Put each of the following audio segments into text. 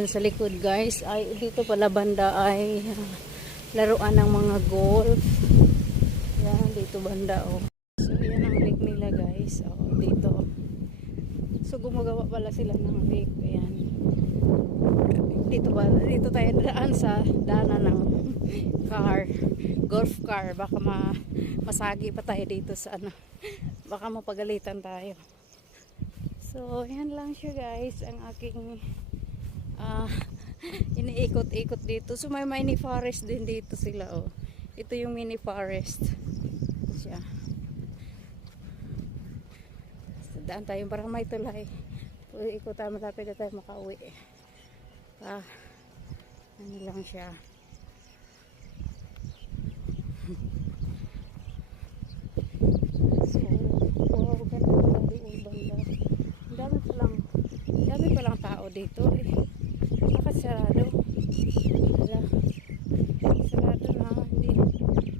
Yan sa likod guys, ay dito pala banda ay laruan ng mga golf. Yan, dito banda oh. So yan ang lake nila guys, oh, dito. So gumagawa pala sila ng lake, ayan. Dito tayo daan sa dana ng car, golf car. Baka masagi pa tayo dito sa ano. Baka mapagalitan tayo. So yan lang siya guys, ang aking iniikot-ikot dito. So may mini forest din dito sila oh. Ito yung mini forest. Ito siya. So, daan tayo para may tulay. Ikot tayo, malapit na tayo makauwi. Ano lang siya. So, wow, ganda pala doon banda. Ang dami palang tao dito eh. Bakit sarado? Wala. Sarado na.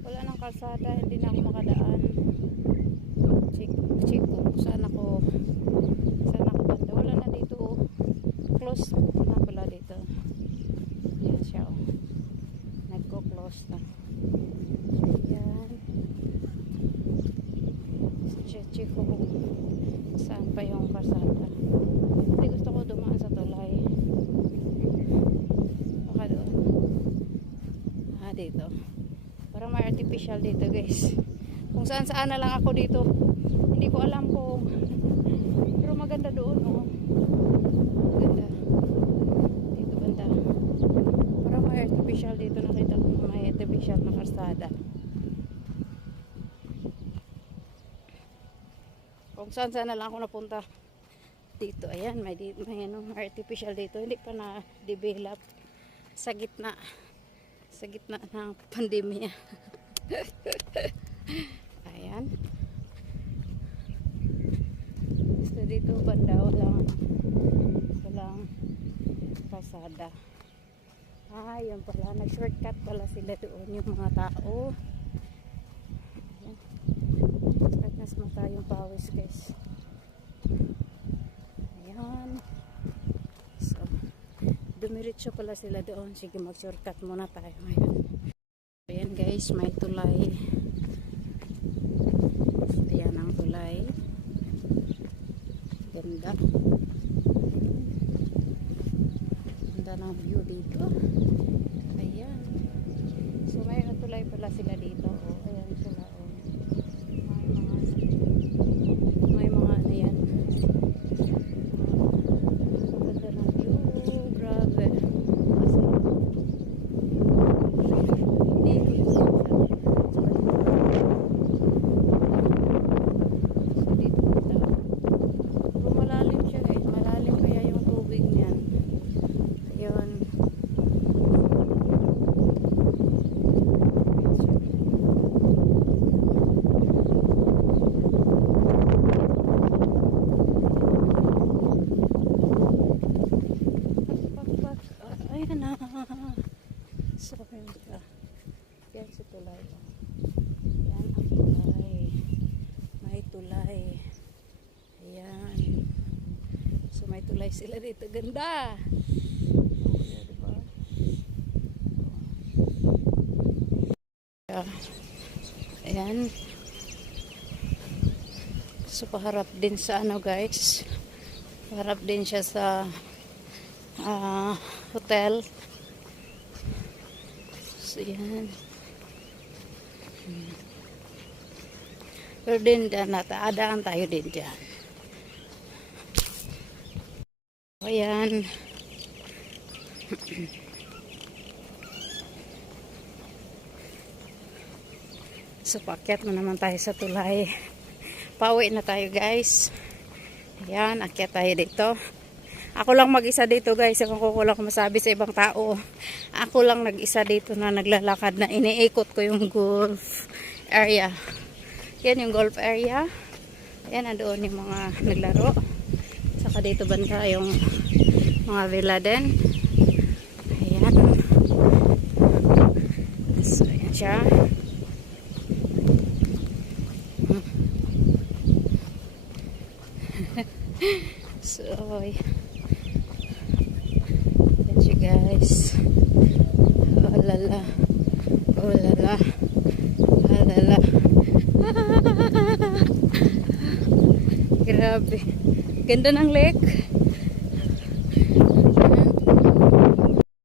Wala nang kalsada. Hindi na ako makadaan. Check ko. Saan ako banda. Wala na dito oh. Close na pala dito. Yan siya oh. Nagko-close na. Yan. Check ko kung saan pa yung kalsada. Hindi gusto ko dumaan sa tulay. Baka doon. Dito. Parang may artificial dito guys. Kung saan na lang ako dito. Hindi ko alam kung pero maganda doon oh. Maganda. Dito banda. Parang may artificial dito. Nakita ko may artificial na kalsada. Kung saan na lang ako napunta dito. Ayan, may artificial dito. Hindi pa na-develop sa gitna ng pandemya. Ayan. So dito banda walang kalsada. Yan pala. Nag-shortcut pala sila doon yung mga tao. Ayan. Mas matayong pawis guys. Ayan. So, dumiretso pala sila doon. Sige, mag-shortcut muna tayo ngayon. Ayan guys, may tulay. Ayan ang tulay. Ganda. Ganda ng view dito. Ayan. So, may tulay pala sila dito. Oh, ayan sila. Oh. May mga ano yan. Ganda ng view. Grabe. Kasi hindi ko siya. So dito punta. Pero malalim siya guys. Malalim kaya yung tubig niyan. Ayun. So, yan si tulay. Yan ang tulay. May tulay. Ayan. So, may tulay sila dito. Ganda! Diba? Ayan. So, paharap din sa ano guys. Paharap din siya sa hotel. So, yan. Pero din dyan, nataadaan tayo din dyan. Ayan. So, paakyat na naman tayo sa tulay. Pauwi na tayo guys. Ayan, akyat tayo dito. Ako lang mag-isa dito guys. Ewan ko lang masabi sa ibang tao. Ako lang nag-isa dito na naglalakad na iniikot ko yung golf area. Yan yung golf area. Yan, nandoon yung mga naglaro. Saka dito banda yung mga villa din. Ayan. So, ayan siya. So, yan la. Oh la la. Oh la la. Grabe. Ganda ng lake.